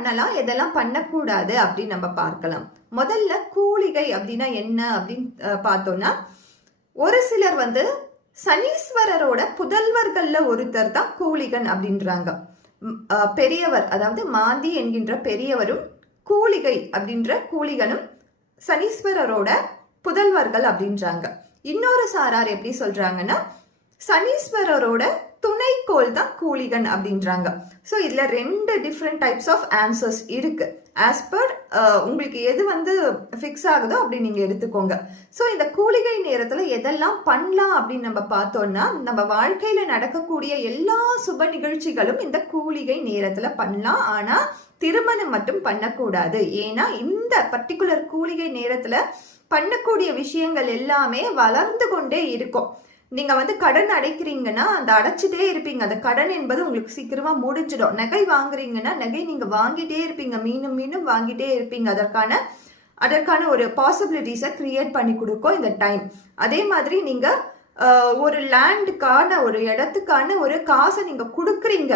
பண்ணலாம், எதெல்லாம் பண்ணக்கூடாது அப்படின்னு நம்ம பார்க்கலாம். முதல்ல கூலிகை அப்படின்னா என்ன அப்படின்னு பார்த்தோம்னா, ஒரு சிலர் வந்து சனீஸ்வரரோட புதல்வர்கள்ல ஒருத்தர் தான் கூலிகன் அப்படின்றாங்க. பெரியவர், அதாவது மாந்தி என்கின்ற பெரியவரும் கூலிகை அப்படின்ற கூலிகனும் சனீஸ்வரரோட புதல்வர்கள் அப்படின்றாங்க. இன்னொரு சாரார் எப்படி சொல்றாங்கன்னா, சனீஸ்வரரோட துணைக்கோள் தான் கூலிகன் அப்படின்றாங்க. ஸோ இதுல 2 டிஃப்ரெண்ட் டைப்ஸ் ஆஃப் ஆன்சர்ஸ் இருக்கு. ஆஸ் பர் உங்களுக்கு எது வந்து ஃபிக்ஸ் ஆகுதோ அப்படி நீங்க எடுத்துக்கோங்க. ஸோ இந்த கூலிகை நேரத்துல எதெல்லாம் பண்ணலாம் அப்படின்னு நம்ம பார்த்தோம்னா, நம்ம வாழ்க்கையில நடக்கக்கூடிய எல்லா சுப நிகழ்ச்சிகளும் இந்த கூலிகை நேரத்துல பண்ணலாம். ஆனா திருமணம் மட்டும் பண்ணக்கூடாது. ஏன்னா இந்த பர்டிகுலர் கூலிகை நேரத்துல பண்ணக்கூடிய விஷயங்கள் எல்லாமே வளர்ந்து கொண்டே இருக்கும். நீங்க வந்து கடன் அடைக்கிறீங்கன்னா அந்த அடைச்சிட்டே இருப்பீங்க. அந்த கடன் என்பது உங்களுக்கு சீக்கிரமா முடிஞ்சிடும். நகை வாங்குறீங்கன்னா நகை நீங்க வாங்கிட்டே இருப்பீங்க, மீண்டும் மீண்டும் வாங்கிட்டே இருப்பீங்க. அதற்கான ஒரு பாசிபிலிட்டிஸை கிரியேட் பண்ணி கொடுக்கும் இந்த டைம். அதே மாதிரி நீங்க ஒரு லேண்டுக்கான ஒரு இடத்துக்கான ஒரு காசை நீங்க கொடுக்குறீங்க.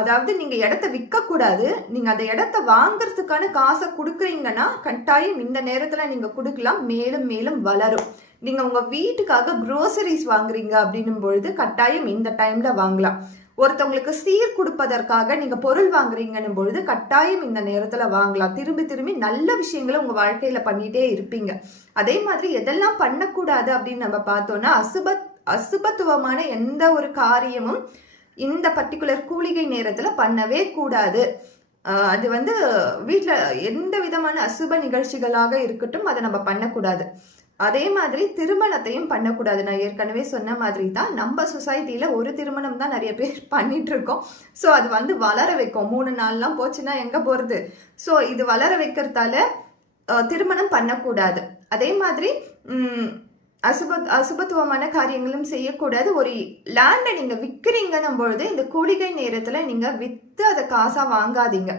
அதாவது நீங்க இடத்த விற்க கூடாது, நீங்க அந்த இடத்த வாங்குறதுக்கான காசை கொடுக்குறீங்கன்னா கட்டாயம் இந்த நேரத்துல நீங்க கொடுக்கலாம். மேலும் மேலும் வளரும். நீங்க உங்க வீட்டுக்காக க்ரோசரிஸ் வாங்குறீங்க அப்படின்னும் பொழுது கட்டாயம் இந்த டைம்ல வாங்கலாம். ஒருத்தவங்களுக்கு சீர் கொடுப்பதற்காக நீங்க பொருள் வாங்குறீங்கன்னும் பொழுது கட்டாயம் இந்த நேரத்துல வாங்கலாம். திரும்பி திரும்பி நல்ல விஷயங்களை உங்க வாழ்க்கையில பண்ணிட்டே இருப்பீங்க. அதே மாதிரி எதெல்லாம் பண்ணக்கூடாது அப்படின்னு நம்ம பார்த்தோம்னா, அசுபத்துவமான எந்த ஒரு காரியமும் இந்த பர்டிகுலர் கூலிகை நேரத்துல பண்ணவே கூடாது. அது வந்து வீட்டுல எந்த விதமான அசுப நிகழ்ச்சிகளாக இருக்கட்டும் அதை நம்ம பண்ணக்கூடாது. அதே மாதிரி திருமணத்தையும் பண்ணக்கூடாது. நான் ஏற்கனவே சொன்ன மாதிரி தான் நம்ம சொசைட்டில ஒரு திருமணம் தான் நிறைய பேர் பண்ணிட்டு இருக்கோம். ஸோ அது வந்து வளர வைக்கும். 3 நாள்லாம் போச்சுன்னா எங்க போறது? ஸோ இது வளர வைக்கிறதால திருமணம் பண்ணக்கூடாது. அதே மாதிரி அசுபத்துவமான காரியங்களும் செய்யக்கூடாது. ஒரு லேண்டை நீங்க விற்கிறீங்கன்னும் பொழுது இந்த கூலிகை நேரத்துல நீங்க வித்து அதை காசா வாங்காதீங்க.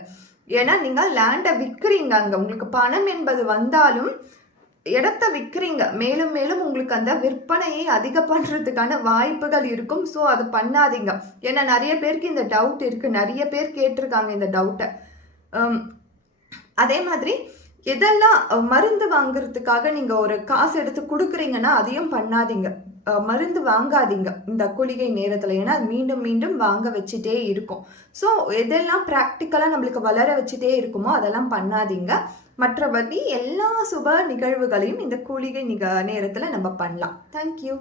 ஏன்னா நீங்க லேண்டை விற்கிறீங்க, அங்க உங்களுக்கு பணம் என்பது வந்தாலும் இடத்த விற்கிறீங்க. மேலும் மேலும் உங்களுக்கு அந்த விற்பனையை அதிக பண்றதுக்கான வாய்ப்புகள் இருக்கும். ஸோ அது பண்ணாதீங்க. ஏன்னா நிறைய பேருக்கு இந்த டவுட் இருக்கு, நிறைய பேர் கேட்டிருக்காங்க இந்த டவுட்டை. அதே மாதிரி எதெல்லாம் மருந்து வாங்குறதுக்காக நீங்க ஒரு காசு எடுத்து கொடுக்குறீங்கன்னா அதையும் பண்ணாதீங்க. மருந்து வாங்காதீங்க இந்த கூலிகை நேரத்துல. ஏன்னா மீண்டும் மீண்டும் வாங்க வச்சுட்டே இருக்கும். ஸோ எதெல்லாம் ப்ராக்டிக்கலா நம்மளுக்கு வளர வச்சுட்டே இருக்குமோ அதெல்லாம் பண்ணாதீங்க. மற்றபடி எல்லா சுப நிகழ்வுகளையும் இந்த கூலிகை நேரத்துல நம்ம பண்ணலாம். தேங்க்யூ.